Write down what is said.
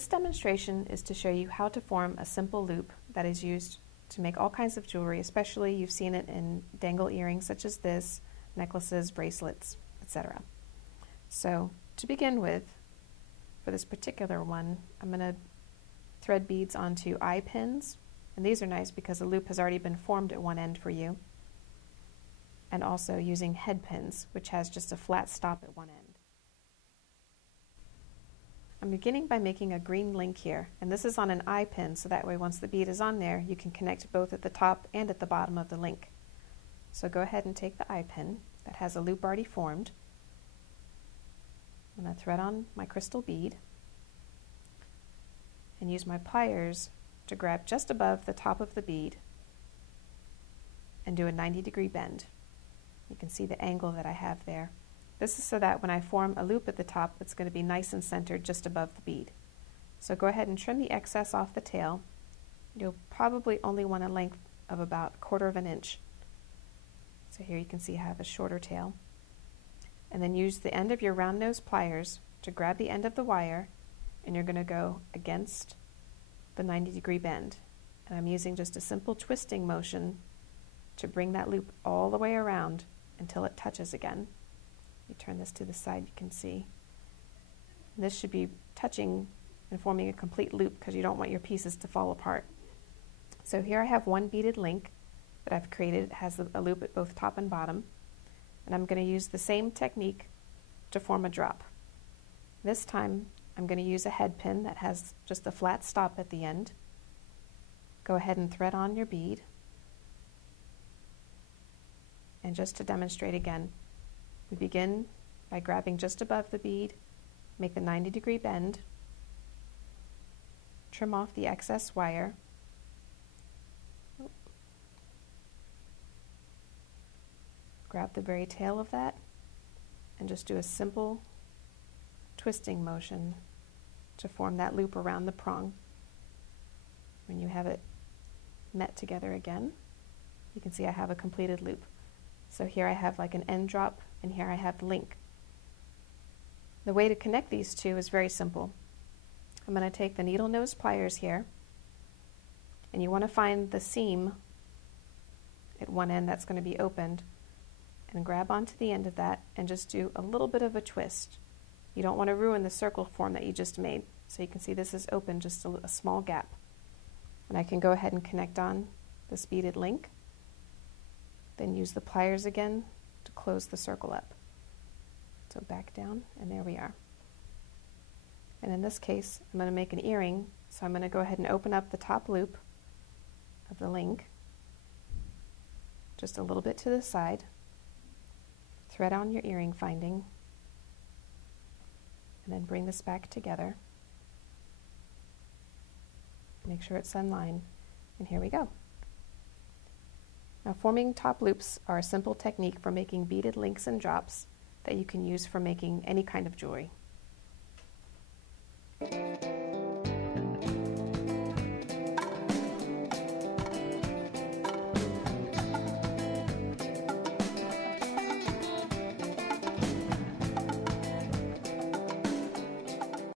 This demonstration is to show you how to form a simple loop that is used to make all kinds of jewelry, especially you've seen it in dangle earrings such as this, necklaces, bracelets, etc. So to begin with, for this particular one, I'm going to thread beads onto eye pins, and these are nice because the loop has already been formed at one end for you, and also using head pins, which has just a flat stop at one end. I'm beginning by making a green link here, and this is on an eye pin, so that way once the bead is on there, you can connect both at the top and at the bottom of the link. So go ahead and take the eye pin that has a loop already formed. I'm going to thread on my crystal bead and use my pliers to grab just above the top of the bead and do a 90-degree bend. You can see the angle that I have there. This is so that when I form a loop at the top, it's going to be nice and centered just above the bead. So go ahead and trim the excess off the tail. You'll probably only want a length of about 1/4 of an inch. So here you can see I have a shorter tail. And then use the end of your round nose pliers to grab the end of the wire, and you're going to go against the 90-degree bend. And I'm using just a simple twisting motion to bring that loop all the way around until it touches again. You turn this to the side, you can see. This should be touching and forming a complete loop because you don't want your pieces to fall apart. So here I have one beaded link that I've created. It has a loop at both top and bottom. And I'm going to use the same technique to form a drop. This time I'm going to use a head pin that has just a flat stop at the end. Go ahead and thread on your bead. And just to demonstrate again, we begin by grabbing just above the bead, make the 90-degree bend, trim off the excess wire, grab the very tail of that, and just do a simple twisting motion to form that loop around the prong. When you have it met together again, you can see I have a completed loop. So here I have like an end drop, and here I have the link. The way to connect these two is very simple. I'm going to take the needle nose pliers here, and you want to find the seam at one end that's going to be opened, and grab onto the end of that and just do a little bit of a twist. You don't want to ruin the circle form that you just made. So you can see this is open, just a small gap. And I can go ahead and connect on this beaded link, then use the pliers again to close the circle up. So back down, and there we are. And in this case, I'm going to make an earring, so I'm going to go ahead and open up the top loop of the link, just a little bit to the side, thread on your earring finding, and then bring this back together. Make sure it's in line, and here we go. Now, forming top loops are a simple technique for making beaded links and drops that you can use for making any kind of jewelry.